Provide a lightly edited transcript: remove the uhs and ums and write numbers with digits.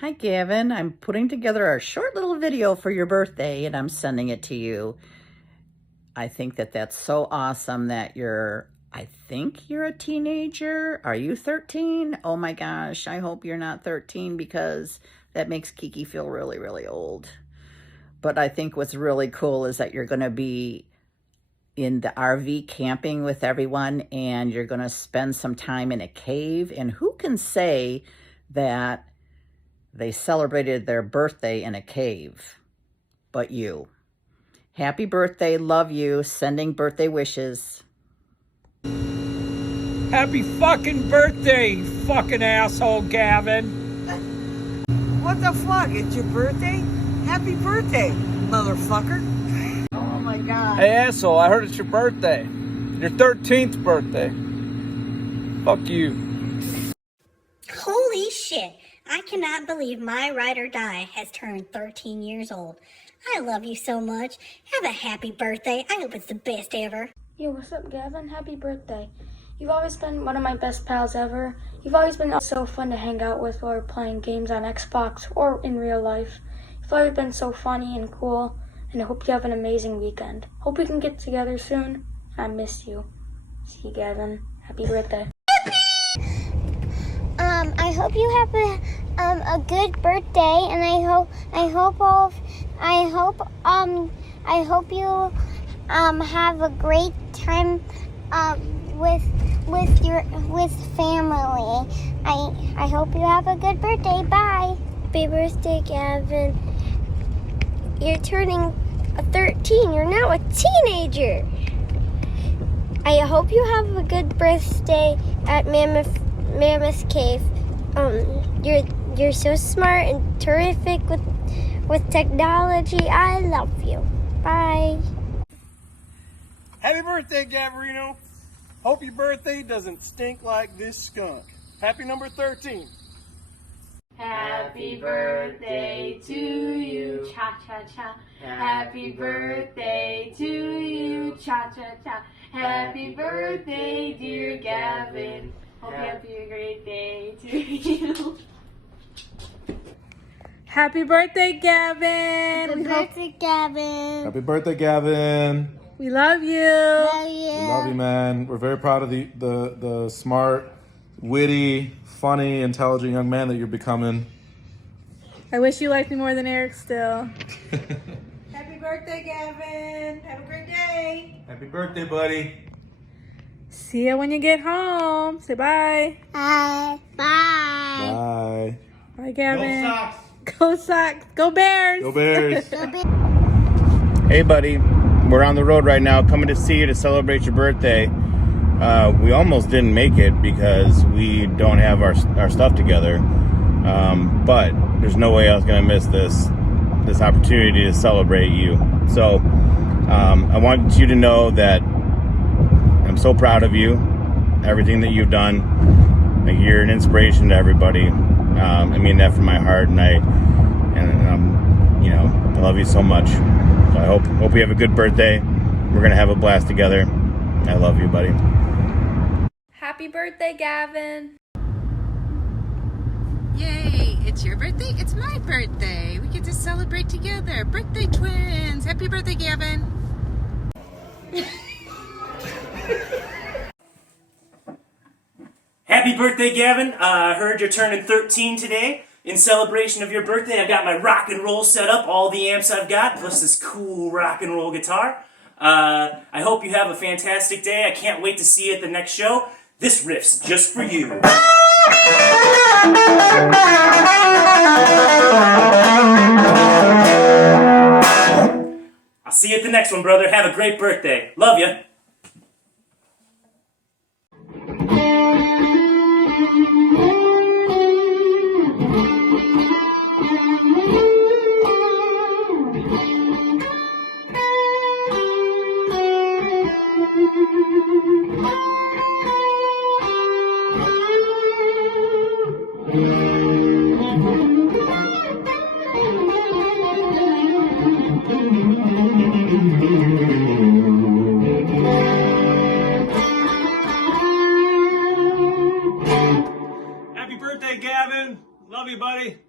Hi, Gavin. I'm putting together a short little video for your birthday and I'm sending it to you. I think that that's so awesome that I think you're a teenager. Are you 13? Oh my gosh, I hope you're not 13 because that makes Kiki feel really, really old. But I think what's really cool is that you're going to be in the RV camping with everyone and you're going to spend some time in a cave. And who can say that they celebrated their birthday in a cave but you? Happy birthday, love you, sending birthday wishes. Happy fucking birthday, you fucking asshole, Gavin. What the fuck? It's your birthday? Happy birthday, motherfucker. Oh my God. Hey, asshole, I heard it's your birthday. Your 13th birthday. Fuck you. Holy shit. I cannot believe my ride or die has turned 13 years old. I love you so much. Have a happy birthday. I hope it's the best ever. Yo, what's up, Gavin? Happy birthday. You've always been one of my best pals ever. You've always been so fun to hang out with while we're playing games on Xbox or in real life. You've always been so funny and cool, and I hope you have an amazing weekend. Hope we can get together soon. I miss you. See you, Gavin. Happy birthday. I hope you have a good birthday, and I hope you have a great time with family. I hope you have a good birthday. Bye. Happy birthday, Gavin. You're turning 13. You're now a teenager. I hope you have a good birthday at Mammoth Cave. You're so smart and terrific with technology. I love you. Bye. Happy birthday, Gavarino. Hope your birthday doesn't stink like this skunk. Happy number 13. Happy birthday to you, cha-cha-cha. Happy birthday to you, cha-cha-cha. Happy birthday, dear Gavin. Hope you have a great day to you. Happy birthday, Gavin. Happy birthday, Gavin. Happy birthday, Gavin. We love you. Love you. We love you, man. We're very proud of the smart, witty, funny, intelligent young man that you're becoming. I wish you liked me more than Eric still. Happy birthday, Gavin. Have a great day. Happy birthday, buddy. See ya when you get home. Say bye. Bye. Bye. Bye. Bye, Gavin. Go Sox. Go Sox. Go Bears. Go Bears. Go Bears. Hey, buddy. We're on the road right now, coming to see you to celebrate your birthday. We almost didn't make it because we don't have our stuff together. But there's no way I was going to miss this opportunity to celebrate you. So I want you to know that I'm so proud of you, everything that you've done. Like, you're an inspiration to everybody. I mean that from my heart, and I'm love you so much. I hope you have a good birthday. We're gonna have a blast together. I love you, buddy. Happy birthday, Gavin. Yay, it's your birthday, it's my birthday. We get to celebrate together. Birthday twins. Happy birthday, Gavin. Happy birthday, Gavin. I heard you're turning 13 today. In celebration of your birthday, I've got my rock and roll set up, all the amps I've got, plus this cool rock and roll guitar. I hope you have a fantastic day. I can't wait to see you at the next show. This riff's just for you. I'll see you at the next one, brother. Have a great birthday. Love you. Happy birthday, Gavin. Love you, buddy.